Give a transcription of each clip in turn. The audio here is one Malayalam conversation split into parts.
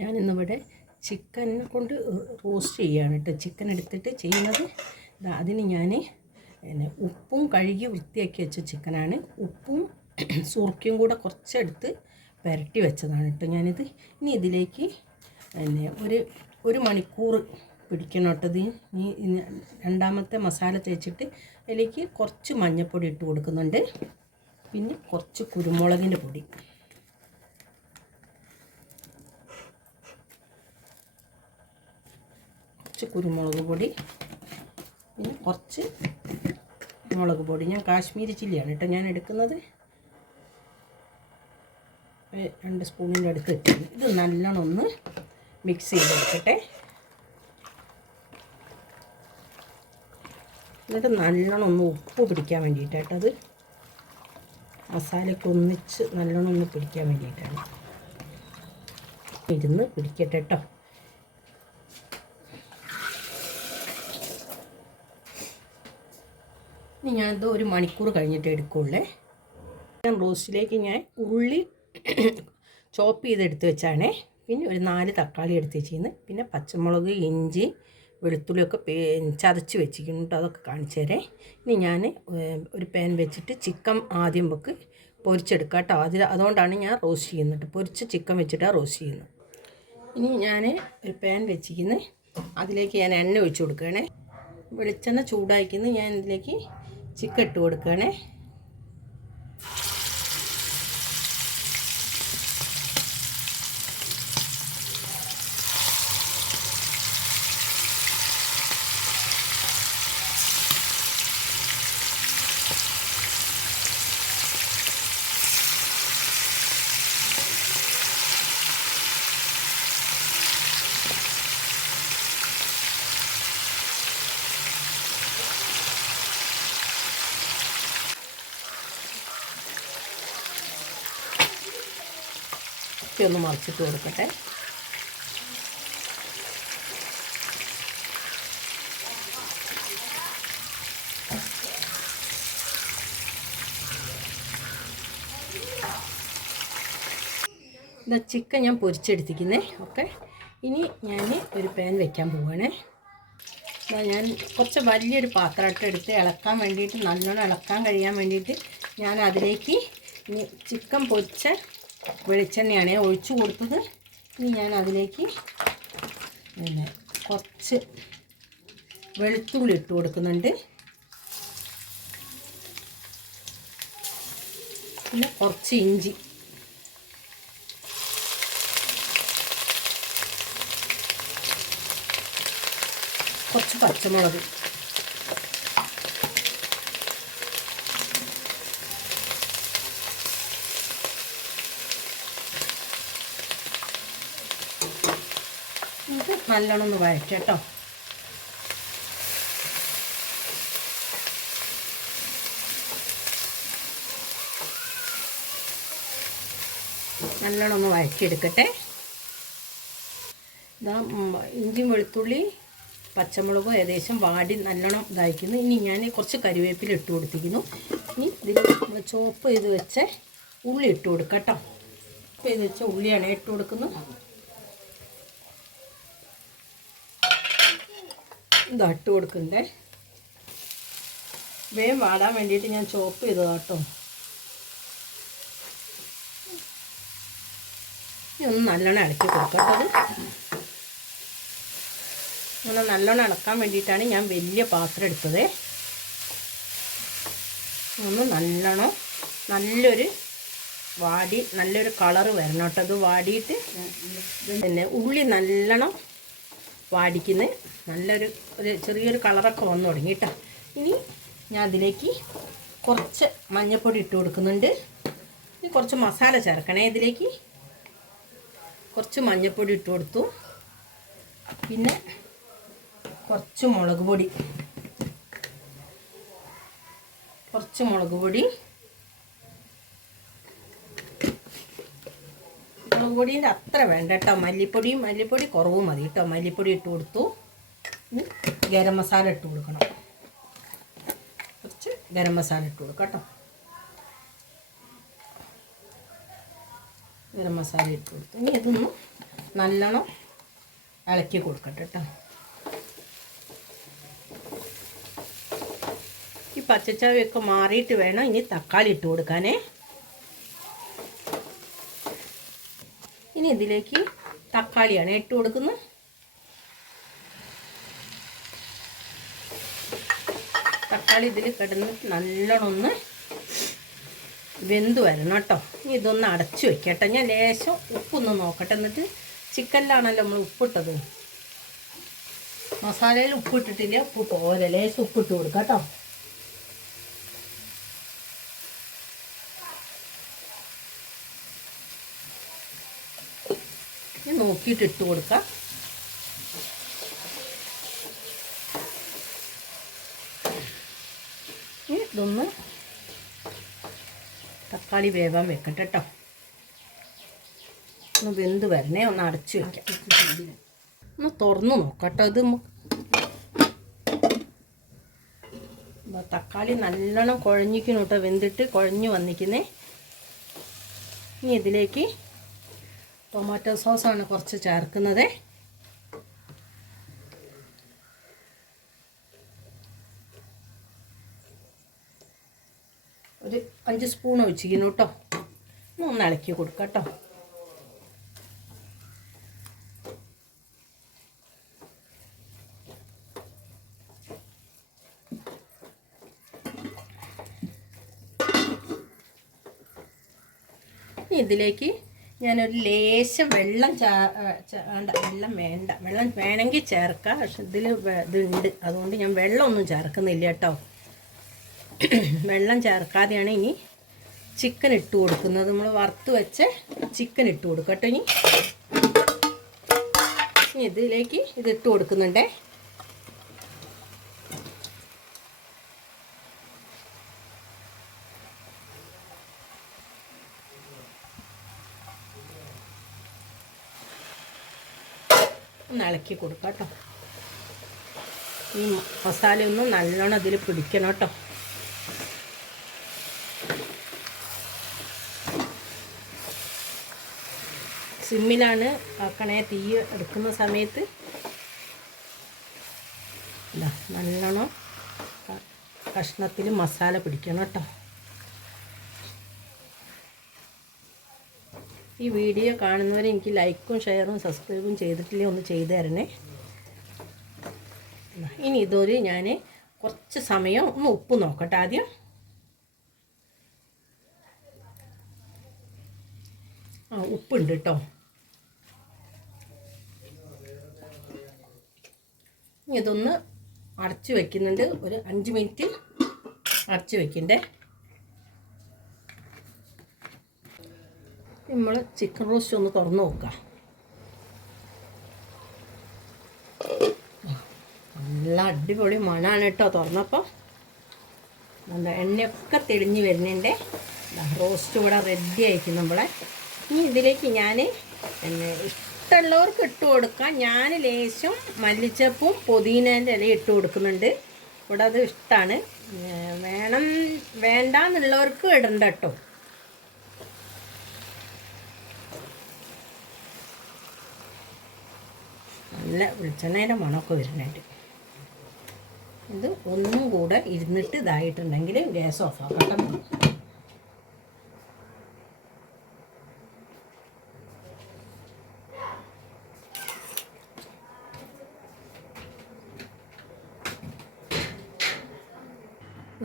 ഞാനിന്നിവിടെ ചിക്കനെ കൊണ്ട് റോസ്റ്റ് ചെയ്യുകയാണ് കേട്ടോ. ചിക്കൻ എടുത്തിട്ട് ചെയ്യുന്നത് അതിന് ഞാൻ ഉപ്പും കഴുകി വൃത്തിയാക്കി വെച്ച ചിക്കനാണ്. ഉപ്പും സുർക്കയും കൂടെ കുറച്ചെടുത്ത് പുരട്ടി വെച്ചതാണ് കേട്ടോ ഞാനിത്. ഇനി ഇതിലേക്ക് ഒരു മണിക്കൂർ പിടിക്കണം കേട്ടത്. ഇനി രണ്ടാമത്തെ മസാല തേച്ചിട്ട് അതിലേക്ക് കുറച്ച് മഞ്ഞൾപ്പൊടി ഇട്ട് കൊടുക്കുന്നുണ്ട്. പിന്നെ കുറച്ച് കുരുമുളകിൻ്റെ പൊടി, കുരുമുളക് പൊടി, പിന്നെ കുറച്ച് മുളക് പൊടി. ഞാൻ കാശ്മീരി ചില്ലിയാണ് കേട്ടോ ഞാൻ എടുക്കുന്നത്. 2 സ്പൂണിൻ്റെ അടുത്ത് ഇട്ടു. ഇത് നല്ലോണം ഒന്ന് മിക്സ് ചെയ്തെടുക്കട്ടെ. എന്നിട്ട് നല്ലോണം ഒന്ന് ഉപ്പ് പിടിക്കാൻ വേണ്ടിയിട്ടാട്ടത്, മസാലയ്ക്ക് ഒന്നിച്ച് നല്ലോണം ഒന്ന് പിടിക്കാൻ വേണ്ടിയിട്ടാണ്. ഇരുന്ന് പിടിക്കട്ടെ കേട്ടോ. ഇനി ഞാനിത് 1 മണിക്കൂർ കഴിഞ്ഞിട്ട് എടുക്കുള്ളേ. റോസ്റ്റിലേക്ക് ഞാൻ ഉള്ളി ചോപ്പ് ചെയ്തെടുത്ത് വെച്ചാണേ. പിന്നെ ഒരു 4 തക്കാളി എടുത്ത് വെച്ചിരുന്നു. പിന്നെ പച്ചമുളക്, ഇഞ്ചി, വെളുത്തുള്ളിയൊക്കെ ചതച്ച് വെച്ചിരിക്കുന്നു കേട്ടോ. അതൊക്കെ കാണിച്ചു തരാം. ഇനി ഞാൻ ഒരു പാൻ വെച്ചിട്ട് ചിക്കൻ ആദ്യം പൊരിച്ചെടുക്കാം കേട്ടോ. അതുകൊണ്ടാണ് ഞാൻ റോസ്റ്റ് ചെയ്യുന്നത്. പൊരിച്ച ചിക്കൻ വെച്ചിട്ടാണ് റോസ്റ്റ് ചെയ്യുന്നത്. ഇനി ഞാൻ ഒരു പാൻ വെച്ചിരിക്കുന്നത്. അതിലേക്ക് ഞാൻ എണ്ണ ഒഴിച്ച് കൊടുക്കുകയാണേ. വെളിച്ചെണ്ണ ചൂടാക്കുന്നത് ഞാൻ ഇതിലേക്ക് ചിക്കൻ ഇട്ട് കൊടുക്കുകയാണേ. ഒന്ന് മറിച്ചിട്ട് കൊടുക്കട്ടെ. ചിക്കൻ ഞാൻ പൊരിച്ചെടുത്തിരിക്കുന്നേ. ഓക്കെ, ഇനി ഞാൻ ഒരു പാൻ വെക്കാൻ പോവുകയാണേ. ഞാൻ കുറച്ച് വലിയൊരു പാത്രമായിട്ട് എടുത്ത് ഇളക്കാൻ വേണ്ടിയിട്ട്, നല്ലോണം ഇളക്കാൻ കഴിയാൻ വേണ്ടിയിട്ട് ഞാൻ അതിലേക്ക് ചിക്കൻ പൊരിച്ച വെളിച്ചെണ്ണയാണ് ഒഴിച്ചു കൊടുത്തത്. ഇനി ഞാൻ അതിലേക്ക് കുറച്ച് വെളുത്തുള്ളി ഇട്ട് കൊടുക്കുന്നുണ്ട്. പിന്നെ കുറച്ച് ഇഞ്ചി, കുറച്ച് പച്ചമുളക്, നല്ലോണം ഒന്ന് വഴറ്റുക കേട്ടോ. നല്ലോണം ഒന്ന് വഴറ്റിയെടുക്കട്ടെ. ഇഞ്ചിയും വെളുത്തുള്ളി പച്ചമുളകും ഏകദേശം വാടി നല്ലോണം ഇതായിരിക്കുന്നു. ഇനി ഞാൻ കുറച്ച് കരിവേപ്പില ഇട്ട് കൊടുത്തിരിക്കുന്നു. ഇനി ഇതിൽ നമ്മൾ ചോപ്പ് ചെയ്ത് വെച്ച ഉള്ളി ഇട്ട് കൊടുക്കാം കേട്ടോ. ചോപ്പ് ചെയ്ത് വെച്ച ഉള്ളിയാണ് ഇട്ട് കൊടുക്കുന്നത്. ഇതാ ഇട്ട് കൊടുക്കണ്ടേ. വേഗം വാടാൻ വേണ്ടിയിട്ട് ഞാൻ ചോപ്പ് ചെയ്തതാ കേട്ടോ. ഇതൊന്ന് നല്ലോണം ഇളക്കി കൊടുക്കട്ടത്. അങ്ങനെ നല്ലോണം ഇളക്കാൻ വേണ്ടിയിട്ടാണ് ഞാൻ വലിയ പാത്രം എടുത്തത്. ഒന്ന് നല്ലോണം നല്ലൊരു കളറ് വരണം കേട്ടോ. അത് വാടിയിട്ട് പിന്നെ ഉള്ളി നല്ലോണം വാടിക്കുന്നത് നല്ലൊരു ചെറിയൊരു കളറൊക്കെ വന്നു തുടങ്ങി കേട്ടോ. ഇനി ഞാൻ അതിലേക്ക് കുറച്ച് മഞ്ഞൾപ്പൊടി ഇട്ട് കൊടുക്കുന്നുണ്ട്. ഇനി കുറച്ച് മസാല ചേർക്കണേ. ഇതിലേക്ക് കുറച്ച് മഞ്ഞൾപ്പൊടി ഇട്ട് കൊടുത്തു. പിന്നെ കുറച്ച് മുളക് പൊടി, മുളക് പൊടീൻ്റെ അത്ര വേണ്ട കേട്ടോ. മല്ലിപ്പൊടി കുറവ് മതി കേട്ടോ. മല്ലിപ്പൊടി ഇട്ട് കൊടുത്തു. ഗരം മസാല ഇട്ട് കൊടുക്കണം. കുറച്ച് ഗരം മസാല ഇട്ട് കൊടുക്കാം കേട്ടോ. ഗരം മസാല ഇട്ട് കൊടുത്തു. ഇനി ഇതൊന്ന് നല്ലോണം ഇളക്കി കൊടുക്കട്ടെ കേട്ടോ. ഈ പച്ചച്ചവയൊക്കെ മാറിയിട്ട് വേണം ഇനി തക്കാളി ഇട്ട് കൊടുക്കാനേ. ഇനി ഇതിലേക്ക് തക്കാളിയാണ് ഇട്ട് കൊടുക്കുന്നത്. തക്കാളി ഇതിൽ കിടന്ന് നല്ലോണം ഒന്ന് വെന്ത് വരണം കേട്ടോ. ഇനി ഇതൊന്ന് അടച്ചു വെക്കട്ടെ. ഞാൻ ലേശം ഉപ്പൊന്ന് നോക്കട്ടെ. എന്നിട്ട് ചിക്കനിലാണല്ലോ നമ്മൾ ഉപ്പിട്ടത്, മസാലയിൽ ഉപ്പിട്ടിട്ടില്ല. ഉപ്പ് പോരെ, ലേശം ഉപ്പിട്ട് കൊടുക്കാം കേട്ടോ. ഇനി നോക്കിയിട്ട് ഇട്ട് കൊടുക്കാം. ഇതൊന്ന് തക്കാളി വേവാൻ വെക്കട്ടെ കേട്ടോ. ഒന്ന് വെന്ത് വരണേ. ഒന്ന് അടച്ചു വെക്കാം. ഒന്ന് തുറന്ന് നോക്കാം കേട്ടോ. ഇത് തക്കാളി നല്ലോണം കുഴഞ്ഞിക്കണം കേട്ടോ. വെന്തിട്ട് കുഴഞ്ഞു വന്നിക്കുന്നേ. ഇനി ഇതിലേക്ക് ടൊമാറ്റോ സോസാണ് കുറച്ച് ചേർക്കുന്നത്. ഒരു 5 സ്പൂൺ ഒഴിച്ചിരിക്കുന്നു കേട്ടോ. ഒന്ന് ഇളക്കി കൊടുക്കാം കേട്ടോ. ഇതിലേക്ക് ഞാനൊരു ലേശം വെള്ളം വെള്ളം വേണമെങ്കിൽ ചേർക്കാം. പക്ഷെ ഇതിൽ ഇതുണ്ട്, അതുകൊണ്ട് ഞാൻ വെള്ളമൊന്നും ചേർക്കുന്നില്ല കേട്ടോ. വെള്ളം ചേർക്കാതെയാണ് ഇനി ചിക്കൻ ഇട്ട് കൊടുക്കുന്നത്. നമ്മൾ വറുത്ത് വെച്ച് ചിക്കൻ ഇട്ട് കൊടുക്കാം കേട്ടോ. ഇനി ഇതിലേക്ക് ഇതിട്ട് കൊടുക്കുന്നുണ്ടേ. ഒന്ന് ഇളക്കി കൊടുക്കാം കേട്ടോ. ഈ മസാലയൊന്നും നല്ലോണം ഇതിൽ പിടിക്കണം കേട്ടോ. സിമ്മിലാണ് ആക്കണേ. തീ എടുക്കുന്ന സമയത്ത് നല്ലോണം കഷ്ണത്തിൽ മസാല പിടിക്കണം കേട്ടോ. ഈ വീഡിയോ കാണുന്നവർ എനിക്ക് ലൈക്കും ഷെയറും സബ്സ്ക്രൈബും ചെയ്തിട്ടില്ലേ ഒന്ന് ചെയ്തു തരണേ. ഇനി ഇതൊരു ഞാൻ കുറച്ച് സമയം ഒന്ന് ഉപ്പ് നോക്കട്ടെ ആദ്യം. ഉപ്പുണ്ട് കേട്ടോ. ഇനി ഇതൊന്ന് അടച്ചു വയ്ക്കുന്നുണ്ട്. ഒരു 5 മിനിറ്റ് അടച്ചു വയ്ക്കണ്ടേ. നമ്മൾ ചിക്കൻ റോസ്റ്റ് ഒന്ന് തുറന്ന് നോക്കാം. നല്ല അടിപൊളി മണമാണ് കേട്ടോ. തുറന്നപ്പോൾ നല്ല എണ്ണയൊക്കെ തെളിഞ്ഞ് വരുന്നുണ്ട്. റോസ്റ്റ് ഇവിടെ റെഡി ആയിരിക്കും നമ്മളെ. ഇനി ഇതിലേക്ക് ഞാൻ പിന്നെ ഇഷ്ടമുള്ളവർക്ക് ഇട്ട് കൊടുക്കാം. ഞാൻ ലേശം മല്ലിച്ചപ്പും പുതിനേൻ്റെ ഇല ഇട്ട് കൊടുക്കുന്നുണ്ട്. ഇവിടെ അത് ഇഷ്ടമാണ്. വേണ്ടാന്നുള്ളവർക്ക് ഇടണ്ട കേട്ടോ. നല്ല വെളിച്ചെണ്ണേൻ്റെ മണമൊക്കെ വരുന്നുണ്ട്. ഇത് ഒന്നും കൂടെ ഇരുന്നിട്ട് ഇതായിട്ടുണ്ടെങ്കിൽ ഗ്യാസ് ഓഫ് ആക്കട്ടെ.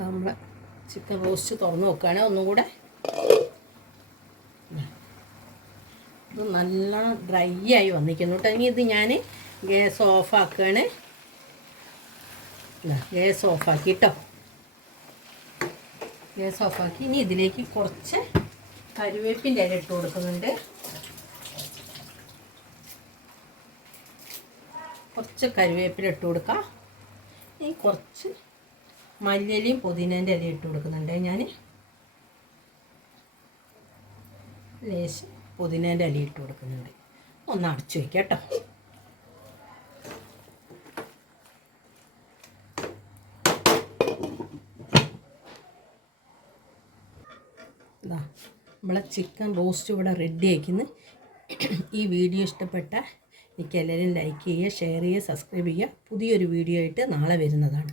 നമ്മൾ ചിക്കൻ റോസ്റ്റ് തുറന്ന് വെക്കുകയാണ്. ഒന്നും കൂടെ ഇത് നല്ലോണം ഡ്രൈ ആയി വന്നിരിക്കുന്നു കേട്ടോ. ഇനി ഇത് ഞാൻ ഗ്യാസ് ഓഫാക്കുകയാണ്. ഗ്യാസ് ഓഫാക്കി കേട്ടോ. ഗ്യാസ് ഓഫാക്കി. ഇനി ഇതിലേക്ക് കുറച്ച് കറിവേപ്പിൻ്റെ ഇല ഇട്ട് കൊടുക്കുന്നുണ്ട്. കുറച്ച് കറിവേപ്പില ഇട്ട് കൊടുക്കാം. ഇനി കുറച്ച് മല്ലിയിലയും പുതിനേൻ്റെ ഇല ഇട്ട് കൊടുക്കുന്നുണ്ട്. ഞാൻ ലേശം പുതിനേൻ്റെ ഇല ഇട്ട് കൊടുക്കുന്നുണ്ട്. ഒന്ന് അടച്ചു വയ്ക്കാം കേട്ടോ. നമ്മളെ ചിക്കൻ റോസ്റ്റ് ഇവിടെ റെഡി ആക്കുന്നു. ഈ വീഡിയോ ഇഷ്ടപ്പെട്ട എനിക്ക് എല്ലാവരും ലൈക്ക് ചെയ്യുക, ഷെയർ ചെയ്യുക, സബ്സ്ക്രൈബ് ചെയ്യുക. പുതിയൊരു വീഡിയോ ആയിട്ട് നാളെ വരുന്നതാണ്.